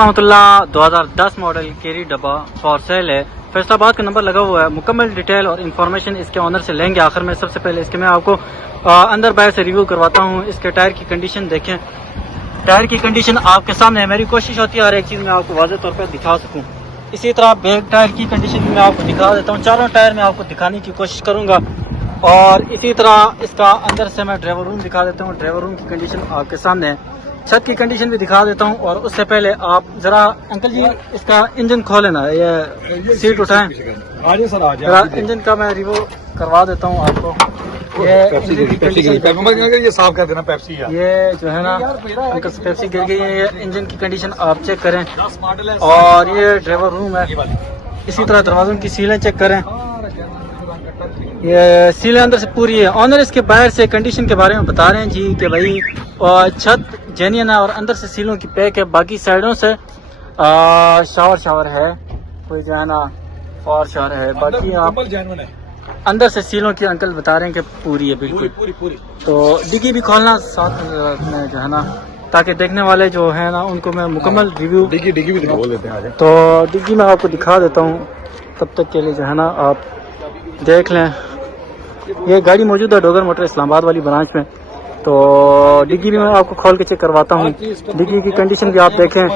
रहमतुल्लाह 2010 मॉडल केरी डब्बा for sale है। फैसलाबाद का नंबर लगा हुआ है। मुकम्मल डिटेल और इन्फॉर्मेशन इसके ऑनर से लेंगे आखिर में। सबसे पहले इसके मैं आपको अंदर बाहर से रिव्यू करवाता हूँ। इसके टायर की कंडीशन देखें, टायर की कंडीशन आपके सामने है। मेरी कोशिश होती है हर एक चीज़ मैं आपको वाज़ेह तौर पर दिखा सकूँ। इसी तरह बैक टायर की कंडीशन भी मैं आपको दिखा देता हूँ। चारों टायर मैं आपको दिखाने की कोशिश करूँगा। और इसी तरह इसका अंदर से मैं ड्राइवर रूम दिखा देता हूँ। ड्राइवर रूम की कंडीशन आपके सामने है। छत की कंडीशन भी दिखा देता हूँ। और उससे पहले आप जरा अंकल जी इसका इंजन खोले ना, ये सीट उठाएं। आजे सर आजे इंजन का मैं रिव्यू करवा देता हूँ आपको। ये साफ कर देना पेप्सी है। ये जो है ना अंकल से पेप्सी गिर गई है। ये इंजन की कंडीशन आप चेक करें। और ये ड्राइवर रूम है। इसी तरह दरवाजों की सीलें चेक करें। ये सीलें अंदर से पूरी है। ऑनर इसके बाहर से कंडीशन के बारे में बता रहे हैं जी कि भाई छत जेन्युइन है और अंदर से सीलों की पैक है। बाकी साइडों से शावर है, कोई जो है ना और शावर है। बाकी आप अंदर से सीलों की अंकल बता रहे हैं कि पूरी है, बिल्कुल पूरी। तो डिग्गी भी खोलना साथ में जो है ना, ताकि देखने वाले जो है ना उनको मैं मुकम्मल रिव्यू डिग्गी भी दिखा लेते हैं आज। तो डिग्गी मैं आपको दिखा देता हूँ। तब तक के लिए जो है ना आप देख लें। ये गाड़ी मौजूद है डोगर मोटर इस्लामाबाद वाली ब्रांच में। तो डिग्गी भी मैं आपको खोल के चेक करवाता हूँ। डिग्गी की कंडीशन भी आप देखें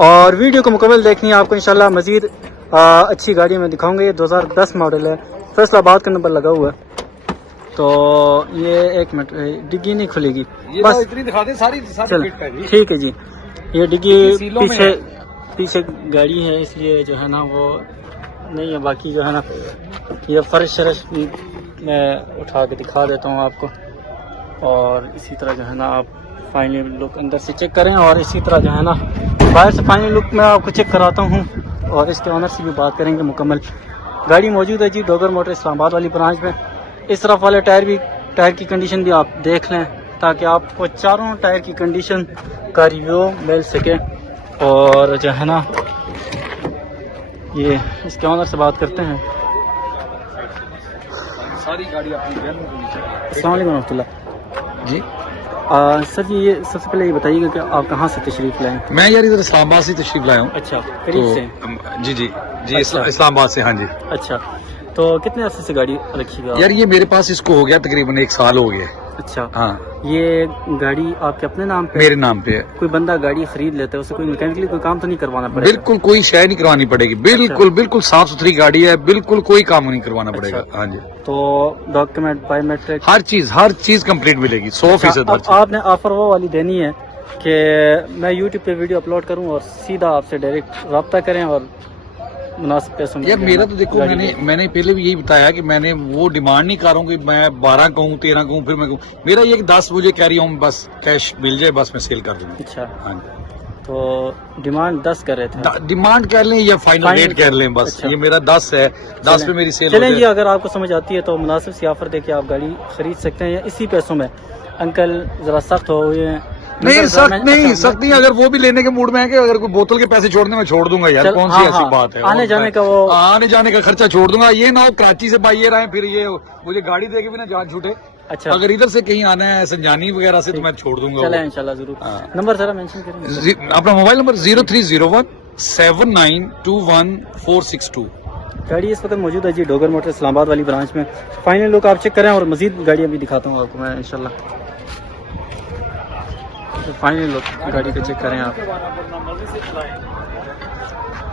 और वीडियो को मुकम्मल देखनी है आपको। इंशाल्लाह मजीद अच्छी गाड़ी में दिखाऊंगा। ये 2010 मॉडल है। फैसलाबाद का नंबर लगा हुआ है। तो ये एक मिनट, डिग्गी नहीं खुलेगी बस इतनी दिखा दे सारी चल ठीक है जी। ये डिग्गी पीछे गाड़ी है इसलिए जो है ना वो नहीं है। बाकी जो है ना ये फर्श शरश भी मैं उठा के दिखा देता हूँ आपको। और इसी तरह जो है ना आप फाइनल लुक अंदर से चेक करें। और इसी तरह जो है ना बाहर से फाइनल लुक मैं आपको चेक कराता हूँ। और इसके ऑनर से भी बात करेंगे मुकम्मल। गाड़ी मौजूद है जी डोगर मोटर इस्लामाबाद वाली ब्रांच में। इस तरफ वाले टायर की कंडीशन भी आप देख लें ताकि आपको चारों टायर की कंडीशन का रिव्यू मिल सके। और जो है ना ये इसके ऑनर से बात करते हैं। सारी गाड़ी अपनी अस्सलाम वालेकुम रहमतुल्लाह जी। सर जी ये सबसे पहले ये बताइएगा कि आप कहाँ से तशरीफ लाए? मैं यार इधर इस्लामाबाद से तशरीफ लाया हूँ। अच्छा, करीब से? जी अच्छा। इस्लामाबाद से, हाँ जी। अच्छा, तो कितने अरसे से गाड़ी रखी है? यार ये मेरे पास इसको हो गया तकरीबन 1 साल हो गया। अच्छा हाँ, ये गाड़ी आपके अपने नाम पे? मेरे नाम पे है। कोई बंदा गाड़ी खरीद लेता है उसे कोई मैकेनिकली कोई काम तो नहीं करवाना पड़ेगा? बिल्कुल कोई शय नहीं करवानी पड़ेगी। बिल्कुल साफ सुथरी गाड़ी है। बिल्कुल कोई काम नहीं करवाना पड़ेगा। हाँ जी। तो डॉक्यूमेंट बायोमेट्रिक हर चीज कंप्लीट मिलेगी 100%। आपने ऑफर वो वाली देनी है कि मैं यूट्यूब पे वीडियो अपलोड करूं और सीधा आपसे डायरेक्ट रब्ता करें और मुनासिब पैसों में? यार मेरा तो देखो मैंने पहले भी यही बताया कि मैंने वो डिमांड नहीं कर रहा हूँ कि मैं 12 कहूँ 13 कहूँ फिर मैं कहूँ। मेरा ये कि 10 मुझे कैरी होम बस कैश मिल जाए बस मैं सेल कर दूंगा। अच्छा, हाँ, तो डिमांड 10 कर रहे थे? डिमांड कर लें या फाइनल रेट कर लें बस। अच्छा। ये मेरा 10 है, 10 पे मेरी सेल चलें जी। अगर आपको समझ आती है तो मुनासिब सी ऑफर देके आप गाड़ी खरीद सकते हैं या इसी पैसों में। अंकल जरा सख्त हो हुए हैं? नहीं सख्त नहीं। अगर वो भी लेने के मूड में है कि अगर कोई बोतल के पैसे छोड़ने में छोड़ दूंगा यार, कौन सी ऐसी बात है। आने जाने का खर्चा छोड़ दूंगा। ये ना हो कराची से बाइयर आए फिर ये मुझे गाड़ी दे के भी ना जान छूटे। अच्छा, अगर इधर से कहीं आना है संजानी वगैरह से तो मैं छोड़ दूंगा। चलें इंशाल्लाह जरूर। नंबर जरा मेंशन करेंगे अपना मोबाइल नंबर 0301 7921462। गाड़ी इस वक्त मौजूद है जी डोगर मोटर इस्लामाबाद वाली ब्रांच में। फाइनल लुक आप चेक करें और मजीद गाड़ियाँ भी दिखाता हूँ आपको मैं इंशाल्लाह। तो फाइनल लुक गाड़ी का चेक करें आप।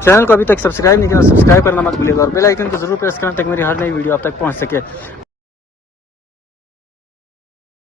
चैनल को अभी तक सब्सक्राइब नहीं किया, सब्सक्राइब करना मत भूलिएगा और बेल आइकन को जरूर प्रेस करें ताकि मेरी हर नई वीडियो आप तक पहुँच सके।